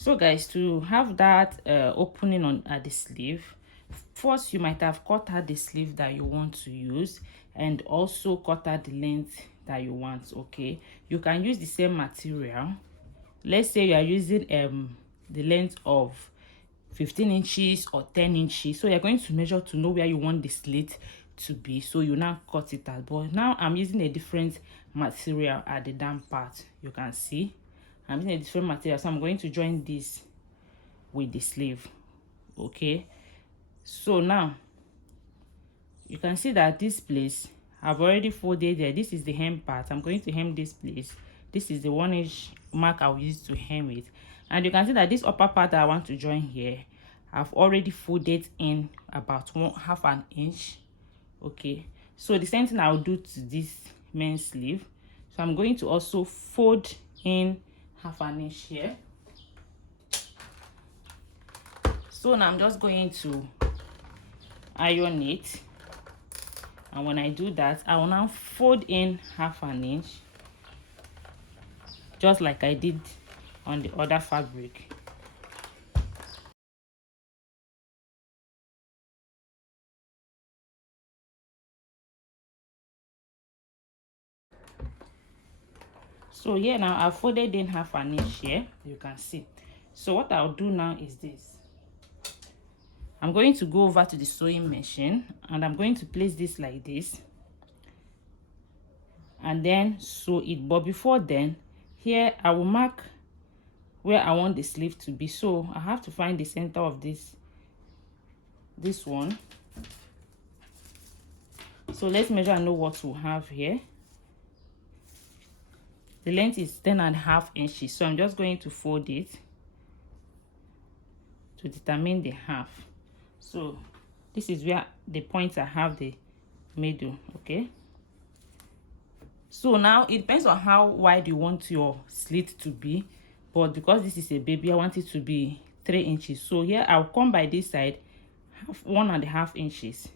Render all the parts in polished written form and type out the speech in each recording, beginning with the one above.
So guys, to have that opening on at the sleeve, first you might have cut out the sleeve that you want to use and also cut out the length that you want. Okay, you can use the same material. Let's say you are using the length of 15 inches or 10 inches, so you're going to measure to know where you want the slit to be, so you now cut it out. But now I'm using a different material at the down part. You can see I'm using a different material, so I'm going to join this with the sleeve. Okay, so now you can see that this place I've already folded there. This is the hem part. I'm going to hem this place. This is the 1 inch mark I'll use to hem it, and you can see that this upper part that I want to join here, I've already folded in about half an inch. Okay, so the same thing I'll do to this main sleeve. So I'm going to also fold in half an inch here. So now I'm just going to iron it, and when I do that, I will now fold in half an inch, just like I did on the other fabric. So here now I've folded in half an inch here, you can see. So what I'll do now is this. I'm going to go over to the sewing machine and I'm going to place this like this and then sew it. But before then, here I will mark where I want the sleeve to be. So I have to find the center of this one. So let's measure and know what we have here. The length is 10.5 inches, so I'm just going to fold it to determine the half. So this is where the point I have the middle. Okay, so now it depends on how wide you want your slit to be, but because this is a baby, I want it to be 3 inches. So here I'll come by this side 1.5 inches.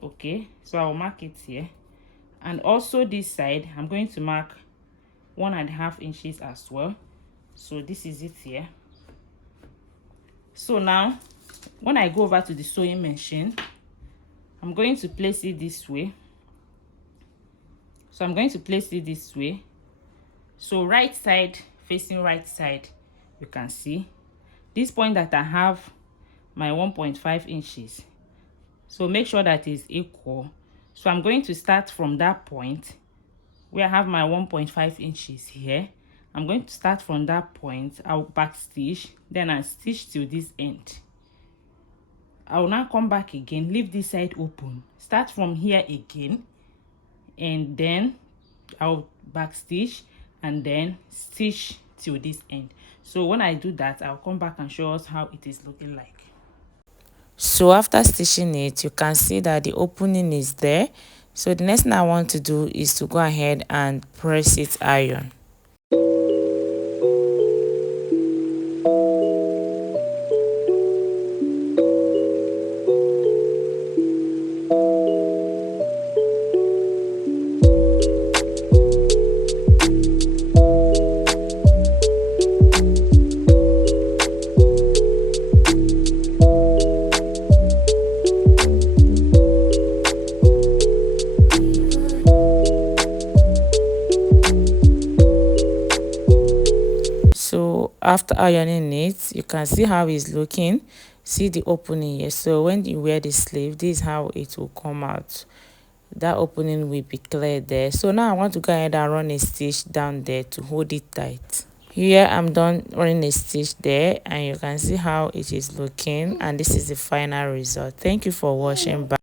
Okay, so I'll mark it here, and also this side I'm going to mark 1.5 inches as well. So this is it here. So now when I go over to the sewing machine, I'm going to place it this way. So I'm going to place it this way. So right side facing right side, you can see this point that I have my 1.5 inches. So make sure that is equal. So I'm going to start from that point where I have my 1.5 inches here. I'm going to start from that point. I'll back stitch, then I stitch till this end. I will now come back again, leave this side open, start from here again, and then I'll back stitch and then stitch till this end. So when I do that, I'll come back and show us how it is looking like. So after stitching it, you can see that the opening is there. So the next thing I want to do is to go ahead and press it iron. So after ironing it, you can see how it's looking. See the opening here. So when you wear the sleeve, this is how it will come out. That opening will be clear there. So now I want to go ahead and run a stitch down there to hold it tight. Here I'm done running a stitch there, and you can see how it is looking, and this is the final result. Thank you for watching. Bye.